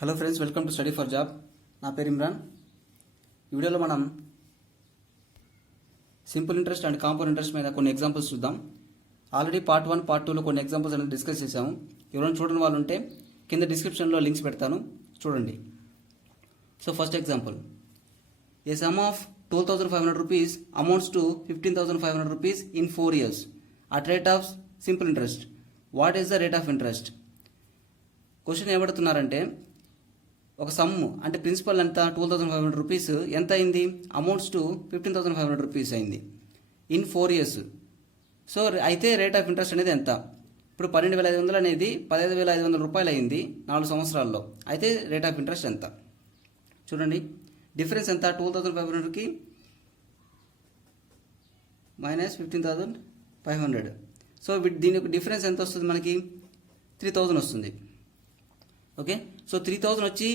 Hello friends, welcome to study for job. నా పేరు ఇమ్రాన్. ఈ వీడియోలో మనం simple interest and compound interest మీద కొన్ని ఎగ్జాంపుల్స్ చూద్దాం. ఆల్రెడీ పార్ట్ 1, పార్ట్ 2లో కొన్ని ఎగ్జాంపుల్స్ అనేది డిస్కస్ చేసాము. ఎవరైనా చూడని వాళ్ళు ఉంటే కింద డిస్క్రిప్షన్లో లింక్స్ పెడతాను, చూడండి. So first example, A some of 12,500 rupees amounts to 15,500 rupees in 4 years at rate of simple interest. What is the rate of interest? Question ఏమడుతున్నారంటే, ఒక సమ్ము అంటే ప్రిన్సిపల్ ఎంత 12,500 రూపీస్ ఎంత అయింది, అమౌంట్స్ టు 15,500 రూపీస్ అయింది in 4 years. So అయితే rate of interest అనేది ఎంత? ఇప్పుడు 12,500 అనేది 15,500 రూపాయలు అయింది 4 సంవత్సరాల్లో. అయితే రేట్ ఆఫ్ ఇంట్రెస్ట్ ఎంత? చూడండి, డిఫరెన్స్ ఎంత? 12,500కి మైనస్ 15,500. సో దీని యొక్క డిఫరెన్స్ ఎంత వస్తుంది మనకి? 3,000 వస్తుంది. ఓకే, సో 3,000 వచ్చి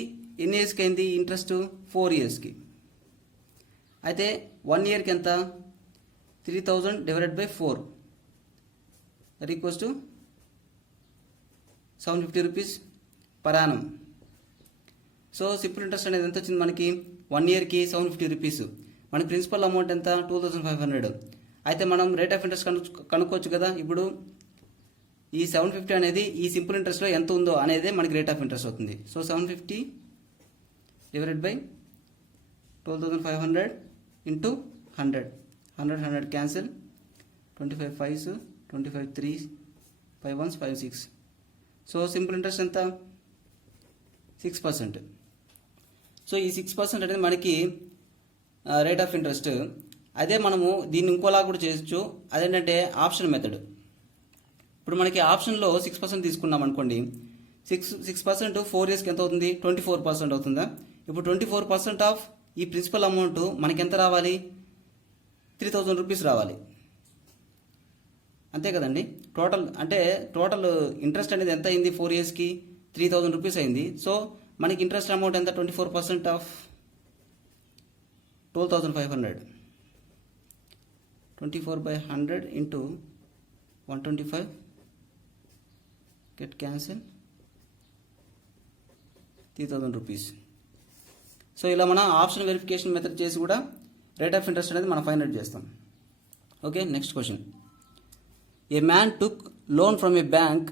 ఎన్ని ఇయర్స్కి అయింది ఇంట్రెస్ట్? 4 yearsకి. అయితే 1 yearకి ఎంత? 3,000 divided by 4 that equals to 750 rupees per annum. So simple interest అనేది ఎంత వచ్చింది మనకి? 1 yearకి 750 రూపీస్. మన ప్రిన్సిపల్ అమౌంట్ ఎంత? 12,500. అయితే మనం రేట్ ఆఫ్ ఇంట్రెస్ట్ కనుక్కోవచ్చు కదా. ఇప్పుడు ఈ 750 అనేది ఈ సింపుల్ ఇంట్రెస్ట్లో ఎంత ఉందో అనేది మనకి రేట్ ఆఫ్ ఇంట్రెస్ట్ అవుతుంది. So 750 divided by 12,500 into 100 cancel. 25 5s, 25 3s, 5 1s, 5 6. So simple interest ఎంత? 6%. సో ఈ 6% అనేది మనకి రేట్ ఆఫ్ ఇంట్రెస్ట్. అదే మనము దీన్ని ఇంకోలా కూడా చేయొచ్చు. అదేంటంటే ఆప్షన్ మెథడ్. ఇప్పుడు మనకి ఆప్షన్లో 6% తీసుకున్నాం అనుకోండి. 6% 4 yearsకి ఎంత అవుతుంది? 24% అవుతుందా? ఇప్పుడు 24% ఆఫ్ ఈ ప్రిన్సిపల్ అమౌంట్ మనకి ఎంత రావాలి? 3,000 రూపీస్ రావాలి, అంతే కదండి. టోటల్ ఇంట్రెస్ట్ అనేది ఎంత అయింది? 4 yearsకి 3,000 రూపీస్ అయింది. సో మనకి ఇంట్రెస్ట్ అమౌంట్ ఎంత? 24% of 12,500. 24/100 into 125 get cancel 3,000 rupees. So ఇలా మనం ఆప్షన్ వెరిఫికేషన్ మెథడ్ చేసి కూడా రేట్ ఆఫ్ ఇంట్రెస్ట్ అనేది మనం ఫైండ్ అవుట్ చేస్తాం. Okay, next question. A man took loan from A bank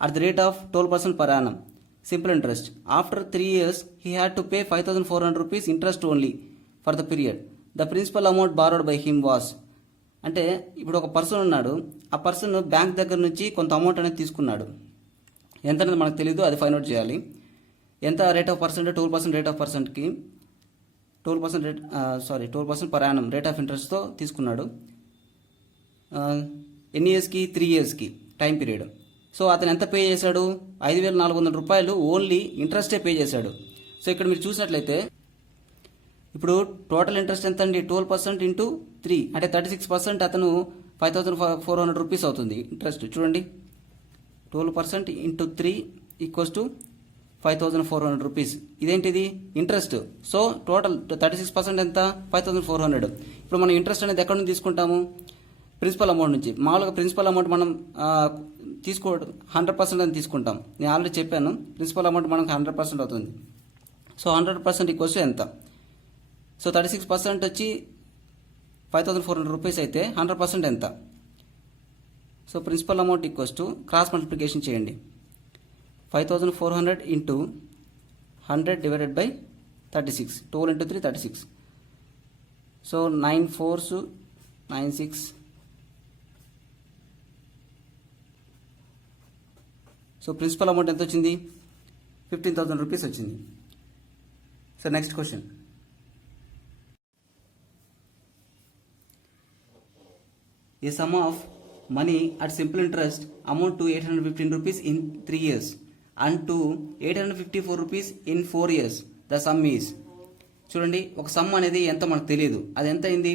at the rate of 12% per annum simple interest. After 3 years he had to pay 5,400 rupees interest only for the period. The principal amount borrowed by him was. అంటే ఇప్పుడు ఒక person ఉన్నాడు, ఆ person bank దగ్గర నుంచి కొంత amount అనేది తీసుకున్నాడు. ఎంత అనేది మనకు తెలియదు, అది ఫైండ్ అవుట్ చేయాలి. ఎంత rate of percent? 12% rate of పర్సెంట్కి 12% పర్ యానం రేట్ ఆఫ్ ఇంట్రెస్ట్తో తీసుకున్నాడు. ఎన్ని ఇయర్స్కి? 3 yearsకి టైం పీరియడ్. సో అతను ఎంత పే చేశాడు? 5,400 రూపాయలు ఓన్లీ ఇంట్రెస్టే పే చేశాడు. సో ఇక్కడ మీరు చూసినట్లయితే ఇప్పుడు టోటల్ ఇంట్రెస్ట్ ఎంత అండి? 12% ఇంటూ 3 అంటే 36%. అతను 5,400 రూపీస్ అవుతుంది ఇంట్రెస్ట్. చూడండి, 12% ఇంటూ 3 ఈక్వల్స్ టు 5,400 రూపీస్. ఇదేంటిది? ఇంట్రెస్ట్. సో టోటల్ 36% ఎంత? 5,400. ఇప్పుడు మనం ఇంట్రెస్ట్ అనేది ఎక్కడ నుంచి తీసుకుంటాము? ప్రిన్సిపల్ అమౌంట్ నుంచి. మామూలుగా ప్రిన్సిపల్ అమౌంట్ మనం 100% అని తీసుకుంటాం. నేను ఆల్రెడీ చెప్పాను, ప్రిన్సిపల్ అమౌంట్ మనకు 100% అవుతుంది. సో 100% ఈక్వల్స్ టు ఎంత? సో 36% వచ్చి 5,400 రూపీస్ అయితే 100% ఎంత? So principal amount equals to cross multiplication చేయండి. 5,400 into 100 divided by 36. 12 into 3 36. So 9 4s 9 6. So principal amount ఎంత వచ్చింది? 15,000 రూపీస్ వచ్చింది. So next question. A sum of money at simple interest amount to 815 rupees in 3 years and to 854 rupees in 4 years. The sum is. చూడండి, ఒక some అనేది ఎంత మనకు తెలియదు. అది ఎంత అయింది?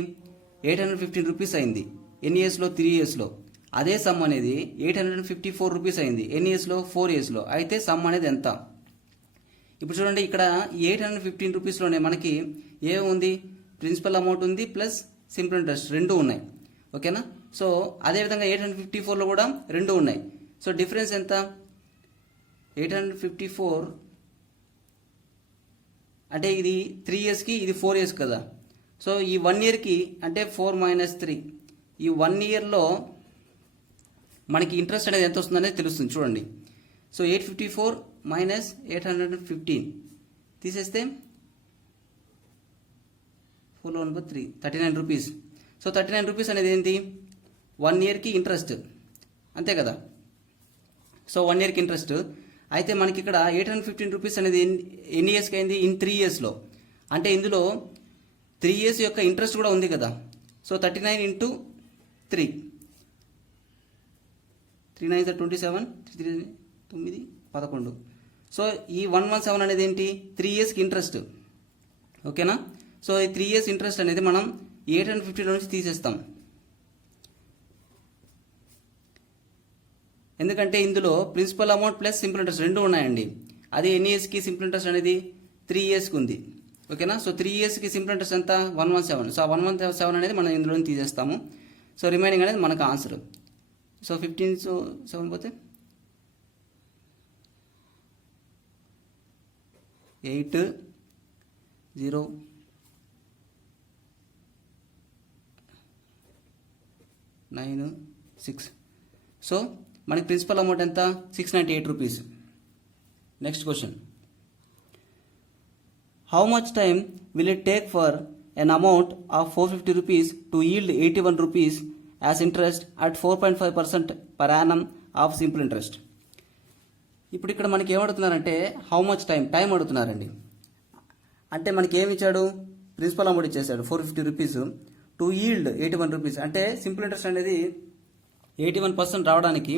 815 రూపీస్ అయింది. ఎన్ని ఇయర్స్లో? 3 yearsలో. అదే సమ్ అనేది 854 రూపీస్ అయింది. ఎన్ని ఇయర్స్లో? 4 yearsలో. అయితే సమ్ అనేది ఎంత? ఇప్పుడు చూడండి, ఇక్కడ 815 రూపీస్లోనే మనకి ఏముంది? ప్రిన్సిపల్ అమౌంట్ ఉంది ప్లస్ సింపుల్ ఇంట్రెస్ట్ రెండు ఉన్నాయి. ఓకేనా? సో అదేవిధంగా 854లో కూడా రెండు ఉన్నాయి. సో డిఫరెన్స్ ఎంత? 854 అంటే ఇది 3 ఇయర్స్కి ఇది 4 ఇయర్స్ కదా. సో ఈ 1 ఇయర్కి అంటే 4 - 3 ఈ 1 ఇయర్లో మనకి ఇంట్రెస్ట్ అనేది ఎంత వస్తుందనేది తెలుస్తుంది చూడండి. సో 854 - 815 తీసేస్తే 4/3 39 రూపీస్. సో 39 రూపీస్ అనేది ఏంటి 1 ఇయర్కి ఇంట్రెస్ట్ అంతే కదా. సో 1 ఇయర్కి ఇంట్రెస్ట్ అయితే మనకి ఇక్కడ 815 రూపీస్ అనేది ఎన్ని ఇయర్స్కి అయింది ఇన్ 3 ఇయర్స్లో. అంటే ఇందులో 3 ఇయర్స్ యొక్క ఇంట్రెస్ట్ కూడా ఉంది కదా. సో 39 × 3 3 9 27 9 11. సో ఈ 117 అనేది ఏంటి 3 ఇయర్స్కి ఇంట్రెస్ట్ ఓకేనా. సో ఈ 3 ఇయర్స్ ఇంట్రెస్ట్ అనేది మనం 850 నుంచి తీసేస్తాం. ఎందుకంటే ఇందులో principal amount plus simple interest రెండు ఉన్నాయండి. అది ఎన్ని ఇయర్స్కి సింపుల్ ఇంట్రెస్ట్ అనేది 3 ఇయర్స్కి ఉంది ఓకేనా. సో 3 ఇయర్స్కి సింపుల్ ఇంట్రెస్ట్ ఎంత 117. సో 117 అనేది మనం ఇందులో తీసేస్తాము. సో రిమైనింగ్ అనేది మనకు ఆన్సర్. సో 15 సో 7 పోతే 8 0 9 6. సో మనకి ప్రిన్సిపల్ అమౌంట్ ఎంత 698 rupees. Next question, how much time will it take for an amount of 450 rupees to yield 81 rupees as interest at 4.5% per annum of simple interest. ఇప్పుడు ఇక్కడ మనకి ఏమడుతున్నారంటే how much time అడుగుతున్నారండి. అంటే మనకి ఏమి ఇచ్చాడు ప్రిన్సిపల్ అమౌంట్ ఇచ్చేసాడు 450 రూపీస్ టు ఈల్డ్ 81 రూపీస్. అంటే సింపుల్ ఇంట్రెస్ట్ అనేది 81% రావడానికి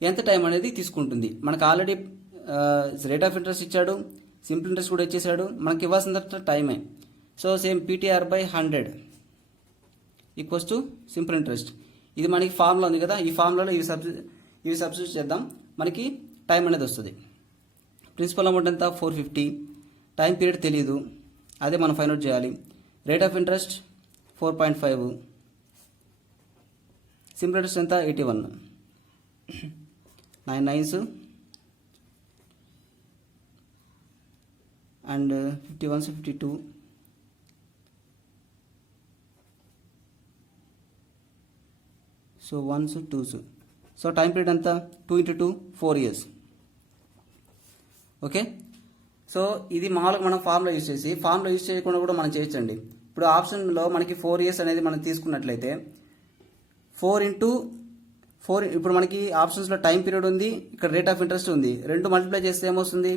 ఎంత టైం అనేది తీసుకుంటుంది. మనకు ఆల్రెడీ రేట్ ఆఫ్ ఇంట్రెస్ట్ ఇచ్చాడు, సింపుల్ ఇంట్రెస్ట్ కూడా ఇచ్చేసాడు, మనకి ఇవ్వాల్సిన టైమే. So same PTR/100 equals to simple interest. ఇది మనకి ఫార్ములా ఉంది కదా, ఈ ఫార్ములాలో ఇవి సబ్స్టిట్యూట్ చేద్దాం, మనకి టైం అనేది వస్తుంది. ప్రిన్సిపల్ అమౌంట్ ఎంత 450, టైం పీరియడ్ తెలియదు, అదే మనం ఫైండ్ అవుట్ చేయాలి. Rate of interest 4.5, simple interest ఎంత 81, 9 9s and 51s 52. So 1s 2s. So time period ఎంత 2 × 2 4 ఇయర్స్ ఓకే. సో ఇది మామూలుగా మనం ఫార్ములా యూజ్ చేయకుండా కూడా మనం చేయొచ్చండి. ఇప్పుడు ఆప్షన్లో మనకి 4 ఇయర్స్ అనేది మనం తీసుకున్నట్లయితే 4 × 4 ఇప్పుడు మనకి ఆప్షన్స్లో టైం పీరియడ్ ఉంది, ఇక్కడ రేట్ ఆఫ్ ఇంట్రెస్ట్ ఉంది, రెండు మల్టిప్లై చేస్తే ఏమొస్తుంది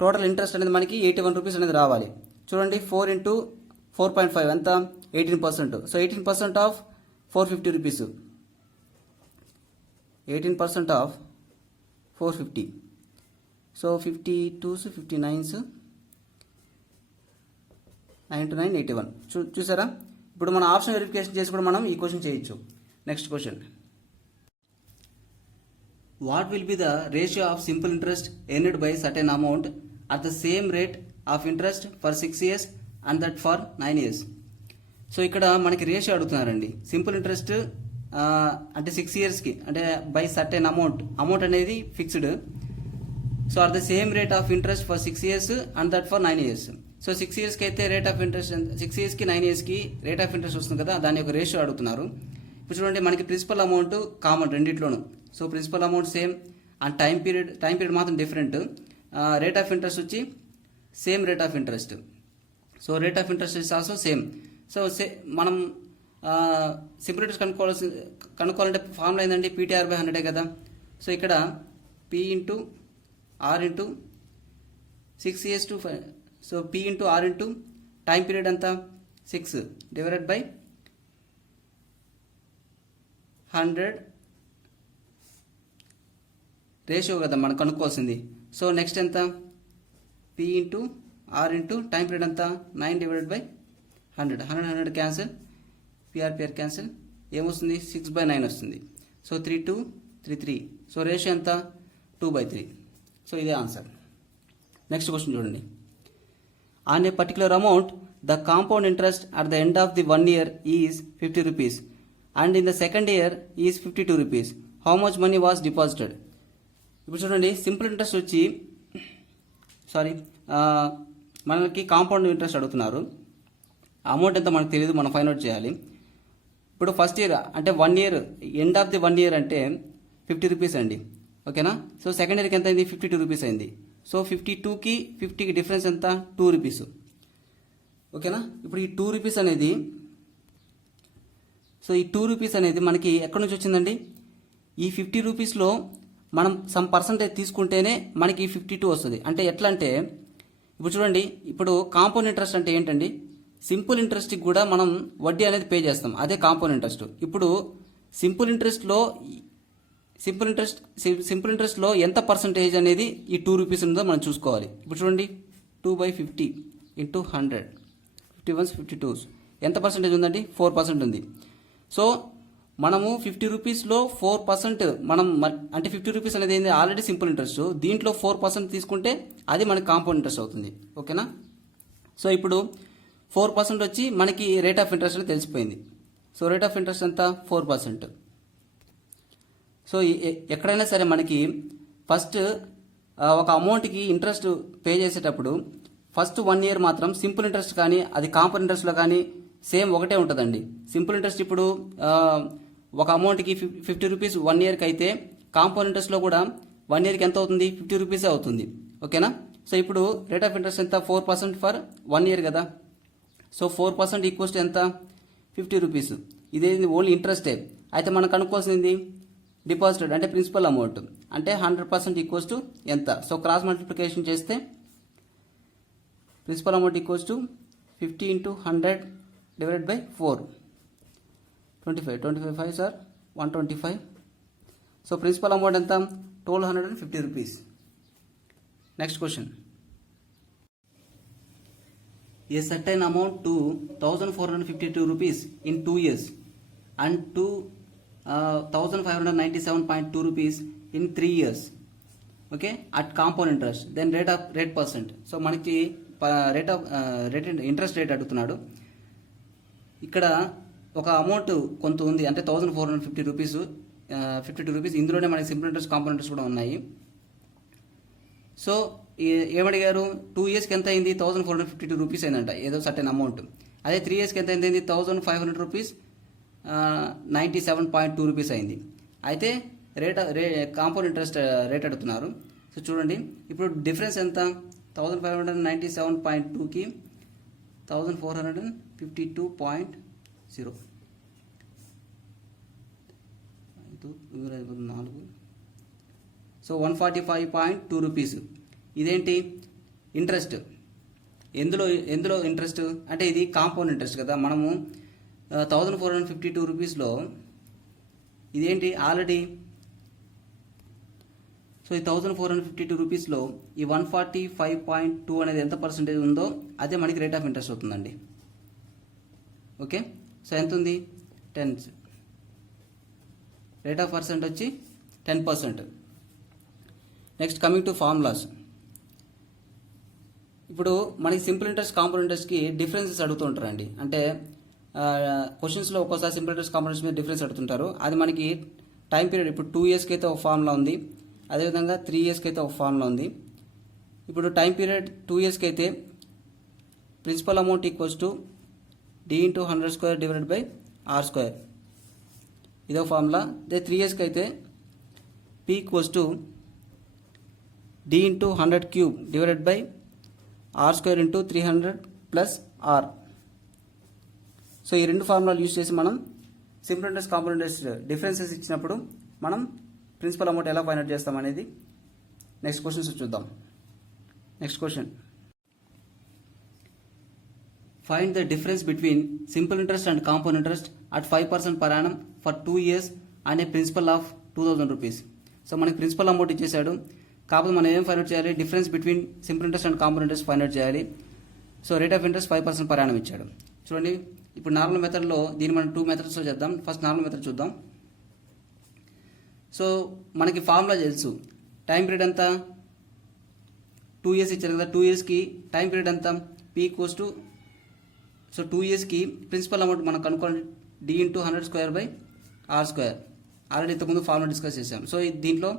టోటల్ ఇంట్రెస్ట్ అనేది మనకి 81 రూపీస్ అనేది రావాలి. చూడండి 4 × 4.5 ఎంత 18%. So 18% of 450 rupees, 18% of 450. So 52s 59s 9 × 9 81. చూసారా, ఇప్పుడు మన ఆప్షన్ వెరిఫికేషన్ చేసి కూడా మనం ఈ క్వశ్చన్ చేయొచ్చు. Next question, what will be the ratio of simple interest earned by certain amount at the same rate of interest for 6 years and that for 9 years. So ఇక్కడ మనకి రేషియో అడుగుతున్నారండి. Simple interest అంటే 6 ఇయర్స్కి అంటే by certain amount అనేది fixed. So are the same rate of interest for 6 years and that for 9 years. So 6 ఇయర్స్కి అయితే rate of interest 6 ఇయర్స్కి 9 ఇయర్స్కి రేట్ ఆఫ్ ఇంట్రెస్ట్ వస్తుంది కదా, దాని యొక్క రేషియో అడుగుతున్నారు. ఇప్పుడు చూడండి మనకి ప్రిన్సిపల్ అమౌంట్ కామన్ రెండిట్లోనూ. So principal amount same and time period మాత్రం డిఫరెంట్. రేట్ ఆఫ్ ఇంట్రెస్ట్ వచ్చి same rate of interest. So rate of interest is also same. So మనం సింపుల్ ఇంట్రెస్ట్ కనుక్కోవాలంటే ఫార్ములా ఏంటండి PTR/100 కదా. సో ఇక్కడ P × R × 6 years to 5. So P × R × time period ఎంత 6 divided by 100 ratio కదా మనం కనుక్కోవాల్సింది. So next ఎంత P × R × time period ఎంత 9 divided by 100. 100 cancel, PR cancel, ఏమొస్తుంది 6/9 వస్తుంది. సో 3 2 3 3. సో రేషియో ఎంత 2/3. సో ఇదే ఆన్సర్. నెక్స్ట్ క్వశ్చన్ చూడండి, on a particular amount the compound interest at the end of the 1 year is 50 rupees and in the second year is 52 rupees. How much money was deposited. ఇప్పుడు చూడండి simple interest వచ్చి మనకి compound interest అడుగుతున్నారు. Amount ఎంత మనకు తెలియదు, మనం find out చేయాలి. ఇప్పుడు ఫస్ట్ ఇయర్ అంటే 1 year, end of the 1 year అంటే 50 రూపీస్ అండి. ఓకేనా. సో సెకండ్ ఇయర్కి ఎంత అయింది, 52 రూపీస్ అయింది. సో 52కి 50కి డిఫరెన్స్ ఎంత, 2 రూపీస్. ఓకేనా. ఇప్పుడు ఈ 2 రూపీస్ అనేది, సో ఈ 2 రూపీస్ అనేది మనకి ఎక్కడి నుంచి వచ్చిందండి, ఈ 50 రూపీస్లో మనం సమ్ పర్సంటేజ్ తీసుకుంటేనే మనకి 52 వస్తుంది. అంటే ఎట్లా అంటే ఇప్పుడు చూడండి, ఇప్పుడు కాంపౌండ్ ఇంట్రెస్ట్ అంటే ఏంటండి, సింపుల్ ఇంట్రెస్ట్కి కూడా మనం వడ్డీ అనేది పే చేస్తాం, అదే కాంపౌండ్ ఇంట్రెస్ట్. ఇప్పుడు సింపుల్ ఇంట్రెస్ట్లో ఎంత పర్సంటేజ్ అనేది ఈ 2 రూపీస్ ఉందో మనం చూసుకోవాలి. ఇప్పుడు చూడండి, 2/50 ఇంటూ 100, 51 52 ఎంత పర్సంటేజ్ ఉందండి, 4% ఉంది. సో మనము 50 రూపీస్లో 4% మనం అంటే 50 రూపీస్ అనేది ఏంది, ఆల్రెడీ సింపుల్ ఇంట్రెస్ట్, దీంట్లో 4% తీసుకుంటే అది మనకి కాంపౌండ్ ఇంట్రెస్ట్ అవుతుంది. ఓకేనా. సో ఇప్పుడు 4% వచ్చి మనకి రేట్ ఆఫ్ ఇంట్రెస్ట్ అని తెలిసిపోయింది. సో రేట్ ఆఫ్ ఇంట్రెస్ట్ ఎంత, 4%. సో ఎక్కడైనా సరే మనకి ఫస్ట్ ఒక అమౌంట్కి ఇంట్రెస్ట్ పే చేసేటప్పుడు ఫస్ట్ 1 ఇయర్ మాత్రం సింపుల్ ఇంట్రెస్ట్ కానీ అది కాంపౌండ్ ఇంట్రెస్ట్లో కానీ సేమ్ ఒకటే ఉంటుందండి. సింపుల్ ఇంట్రెస్ట్ ఇప్పుడు ఒక అమౌంట్కి 50 రూపీస్ 1 ఇయర్కి అయితే కాంపౌండ్ ఇంట్రెస్ట్లో కూడా 1 ఇయర్కి ఎంత అవుతుంది, 50 రూపీసే అవుతుంది. ఓకేనా. సో ఇప్పుడు రేట్ ఆఫ్ ఇంట్రెస్ట్ ఎంత, 4% ఫర్ 1 ఇయర్ కదా. సో 4% ఈక్వల్స్ టు ఎంత, 50 రూపీస్. ఇదేంది ఓన్లీ ఇంట్రెస్టే. అయితే మనం కనుక్కోవాల్సింది డిపాజిటెడ్ అంటే ప్రిన్సిపల్ అమౌంట్, అంటే 100% ఈక్వల్స్ టు ఎంత. సో క్రాస్ మల్టిప్లికేషన్ చేస్తే principal amount equals to 50 into 100 divided by 4, 25 5 సార్ 125. సో ప్రిన్సిపల్ అమౌంట్ ఎంత, 1250 rupees. Next question, a certain amount to 1452 rupees in 2 years and to 1597.2 rupees in 3 years. Okay, at compound interest, then rate percent. So మనకి interest rate అడుగుతున్నాడు. ఇక్కడ ఒక amount కొంత ఉంది, అంటే 1450 rupees, 52 rupees. ఇందులోనే మనకి సింపుల్ ఇంట్రెస్ట్, కాంపౌండ్ ఇంట్రెస్ట్ కూడా ఉన్నాయి. సో ఏమడిగారు, 2 yearsకి ఎంత అయింది, 1452 రూపీస్ అయిందంట, ఏదో సర్టెన్ అమౌంట్. అదే 3 yearsకి ఎంత అయింది, 1500 రూపీస్, 97.2 రూపీస్ అయింది. అయితే కాంపౌండ్ ఇంట్రెస్ట్ రేట్ అడుగుతున్నారు. సో చూడండి, ఇప్పుడు డిఫరెన్స్ ఎంత, 1597.2కి 1452.0, 4. So 145.2 rupees. ఇదేంటి, ఇంట్రెస్ట్. ఎందులో ఇంట్రెస్ట్ అంటే ఇది కాంపౌండ్ ఇంట్రెస్ట్ కదా. మనము 1452 రూపీస్లో ఇదేంటి ఆల్రెడీ. సో ఈ 1452 రూపీస్లో ఈ 145.2 అనేది ఎంత పర్సెంటేజ్ ఉందో అదే మనకి రేట్ ఆఫ్ ఇంట్రెస్ట్ అవుతుందండి. ఓకే, సో ఎంత ఉంది, 10. రేట్ ఆఫ్ పర్సెంట్ వచ్చి 10%. Next coming to formulas. ఇప్పుడు మనకి సింపుల్ ఇంట్రెస్ట్, కాంపౌండ్ ఇంట్రెస్ట్కి డిఫరెన్సెస్ అడుగుతూ ఉంటారండి. అంటే క్వశ్చన్స్లో ఒక్కోసారి సింపుల్ ఇంట్రెస్ట్, కాంపౌండ్ ఇంట్రెస్ట్ మీద డిఫరెన్స్ అడుగుతుంటారు. అది మనకి టైం పీరియడ్, ఇప్పుడు 2 yearsకి అయితే ఒక ఫార్ములా ఉంది, అదేవిధంగా 3 yearsకి అయితే ఒక ఫార్ములా ఉంది. ఇప్పుడు టైం పీరియడ్ 2 yearsకి అయితే principal amount equals to D into 100 square divided by R square, ఇదో ఫార్ములా. అదే 3 yearsకి అయితే P equals to D into 100 cube divided by R square into 300 plus R. So ఈ రెండు ఫార్ములాలు యూజ్ చేసి మనం simple interest, compound interest differences ఇచ్చినప్పుడు మనం ప్రిన్సిపల్ అమౌంట్ ఎలా ఫైండ్ అవుట్ చేస్తాం అనేది నెక్స్ట్ క్వశ్చన్స్ చూద్దాం. Next question, find the difference between simple interest and compound interest at 5% per annum for 2 years and a principal of 2000 rupees. So మనకి principal amount ఇచ్చేసాడు, కాకపోతే మనం ఏం ఫైండ్ అవుట్ చేయాలి, difference between simple interest and compound interest find out చేయాలి. So rate of interest 5% per annum ఇచ్చాడు. చూడండి, ఇప్పుడు నార్మల్ మెథడ్లో దీన్ని మనం 2 methodsలో చేద్దాం. ఫస్ట్ నార్మల్ మెథడ్ చూద్దాం. సో మనకి ఫార్ములా తెలుసు, టైం పీరియడ్ ఎంత, 2 years ఇచ్చారు కదా. 2 yearsకి టైం పీరియడ్ ఎంత, P ఈక్వల్స్ టు, సో 2 yearsకి ప్రిన్సిపల్ అమౌంట్ మనం కనుక్కోండి, D into 100 square by R square. Already ఇంతకుముందు ఫార్ములా డిస్కస్ చేసాం. సో దీంట్లో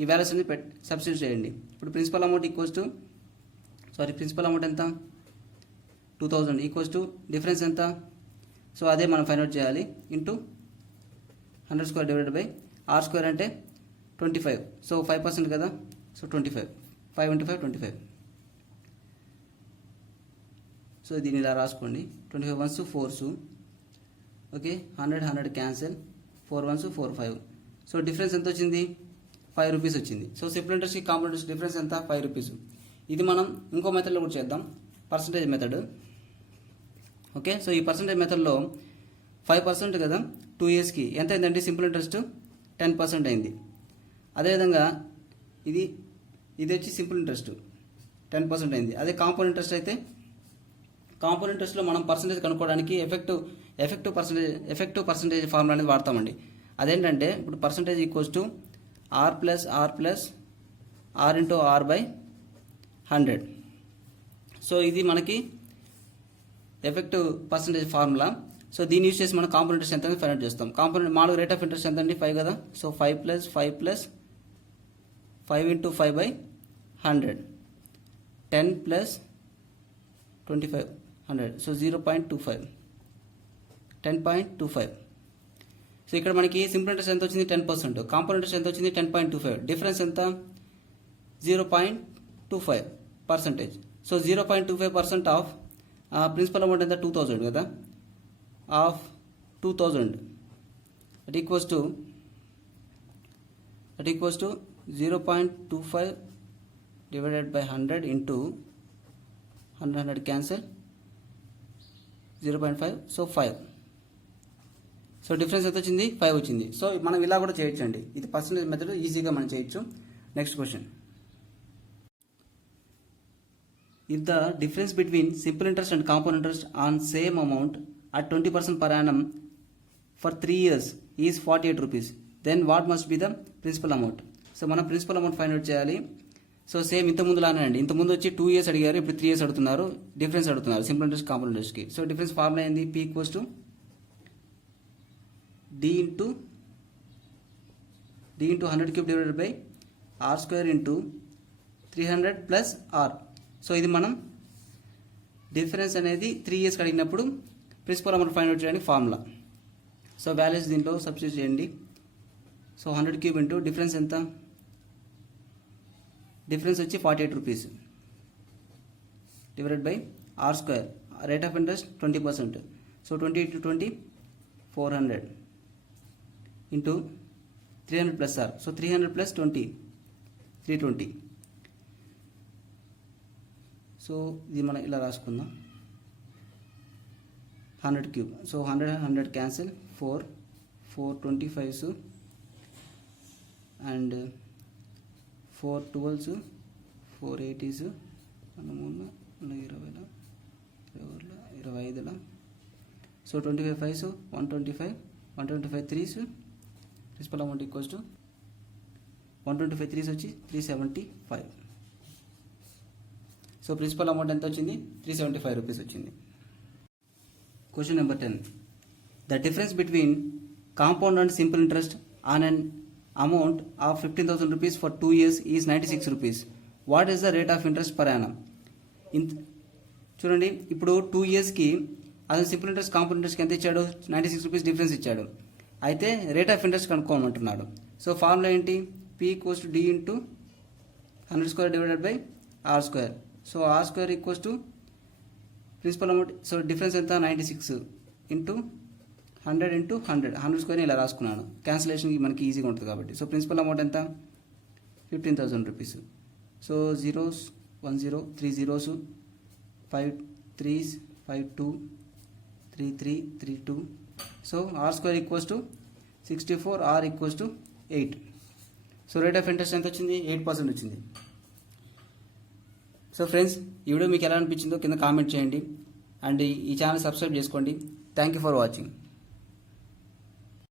ఈ వాల్యూస్ అన్ని సబ్స్టిట్యూట్ చేయండి. ఇప్పుడు principal amount equals to, sorry principal amount ఎంత 2000 ఈక్వల్స్ టు డిఫరెన్స్ ఎంత, సో అదే మనం ఫైండ్ అవుట్ చేయాలి into 100 square divided by R square అంటే 25, సో 5% కదా, సో 25, 5 into 5 25. సో దీన్ని ఇలా రాసుకోండి, 25 1s 4s, okay 100 cancel, 4 1s 4 5, so difference ఎంత వచ్చింది 5 రూపీస్ వచ్చింది. సో సింపుల్ ఇంట్రెస్ట్కి కాంపౌండ్ ఇంట్రెస్ట్ డిఫరెన్స్ ఎంత 5 రూపీస్. ఇది మనం ఇంకో మెథడ్లో కూడా చేద్దాం, పర్సంటేజ్ మెథడ్. ఓకే, సో ఈ పర్సంటేజ్ మెథడ్లో 5% కదా 2 yearsకి ఎంత అయిందండి సింపుల్ ఇంట్రెస్ట్ 10% అయింది. అదేవిధంగా ఇది వచ్చి సింపుల్ ఇంట్రెస్ట్ 10% అయింది. అదే కాంపౌండ్ ఇంట్రెస్ట్ అయితే కాంపౌండ్ ఇంట్రెస్ట్లో మనం పర్సంటేజ్ కనుక్కోవడానికి ఎఫెక్టివ్ పర్సంటేజ్ ఫార్ములా అనేది వాడతామండి. అదేంటంటే ఇప్పుడు percentage equals to R plus R into R by 100. So ఇది మనకి ఎఫెక్టివ్ పర్సంటేజ్ ఫార్ములా. సో దీన్ని యూజ్ చేసి మనం కాంపౌండ్ ఇంట్రెస్ట్ ఎంత ఫైండ్ అవుట్ చేస్తాం. కాంపౌండ్ మామూలుగా రేట్ ఆఫ్ ఇంట్రెస్ట్ ఎంత అండి 5 కదా, so 5 plus 5 into 5 by 100, 10 plus 25 100, so 0.25, 10.25. So ఇక్కడ మనకి సింపుల్ ఇంట్రెస్ట్ ఎంత వచ్చింది 10%, కాంపౌండ్ ఇంట్రెస్ట్ ఎంత వచ్చింది 10.25, డిఫరెన్స్ ఎంత 0.25%. సో 0.25% ఆఫ్ ప్రిన్సిపల్ అమౌంట్ ఎంత 2000 కదా, of 2000 that equals to 0.25 divided by 100 into 100 cancel 0.5, so 5. So difference ఎంత వచ్చింది 5 వచ్చింది. సో మనం ఇలా కూడా చేయొచ్చు అండి, ఇది పర్సంటేజ్ మెథడ్ ఈజీగా మనం చేయొచ్చు. Next question, if the difference between simple interest and compound interest on same amount at 20% per annum for 3 years is 48 rupees, then what must be the principal amount? So మనం principal amount find out చేయాలి. So same ఇంతకుముందు లానే అండి, ఇంతకుముందు వచ్చి 2 years అడిగారు, ఇప్పుడు 3 years అడుగుతున్నారు, డిఫరెన్స్ అడుగుతున్నారు సింపుల్ ఇంట్రెస్ట్ కాంపౌండ్ ఇంట్రెస్ట్కి. సో డిఫరెన్స్ ఫార్ములా ఏంది, P equals to D into 100 cube divided by R square into 300 plus R. So ఇది మనం డిఫరెన్స్ అనేది 3 yearsకి అడిగినప్పుడు ప్రిన్సిపల్ అమౌంట్ ఫైండ్ అవుట్ చేయడానికి ఫార్ములా. సో వాల్యూస్ దీంట్లో సబ్స్టిట్యూట్ చేయండి. సో 100 క్యూబ్ ఇంటూ డిఫరెన్స్ ఎంత, డిఫరెన్స్ వచ్చి 48 rupees divided by R square, rate of interest 20%, so 20 into 20 400 into 300 plus R, so 300 plus 20 320. So ఇది మనం ఇలా రాసుకుందాం, 100 cube, so 100 cancel, 4 25s and 4 12s 4 80s 25, so 25 5s 125 3s, principal amount equals to 125 3s వచ్చి 375. So principal amount ఎంత వచ్చింది 375 rupees వచ్చింది. Question number 10, the difference between compound and simple interest on an amount of 15,000 rupees for 2 years is 96 rupees. What is the rate of interest per annum? చూడండి, ఇప్పుడు 2 yearsకి అతను simple interest compound ఇంట్రెస్ట్కి ఎంత ఇచ్చాడు 96 rupees difference ఇచ్చాడు. అయితే rate of interest కనుక్కోమంటున్నాడు. So formula ఏంటి, P equals to D into 100 square divided by R square. So R square equals to principal amount, so difference ఎంత 96 ఇంటూ 100 ఇంటూ 100 స్క్వేర్ని ఇలా రాసుకున్నాను, క్యాన్సిలేషన్కి మనకి ఈజీగా ఉంటుంది కాబట్టి. సో ప్రిన్సిపల్ అమౌంట్ ఎంత 15,000 rupees. So 0s 1 0 3 zeros 5 3s 5 2 3 3 3 2. So R square equals to 64, R equals to 8. So rate of interest ఎంత వచ్చింది 8% వచ్చింది. సో ఫ్రెండ్స్, ఈ వీడియో మీకు ఎలా అనిపించిందో కింద కామెంట్ చేయండి అండ్ ఈ ఛానల్ సబ్స్క్రైబ్ చేసుకోండి. Thank you for watching.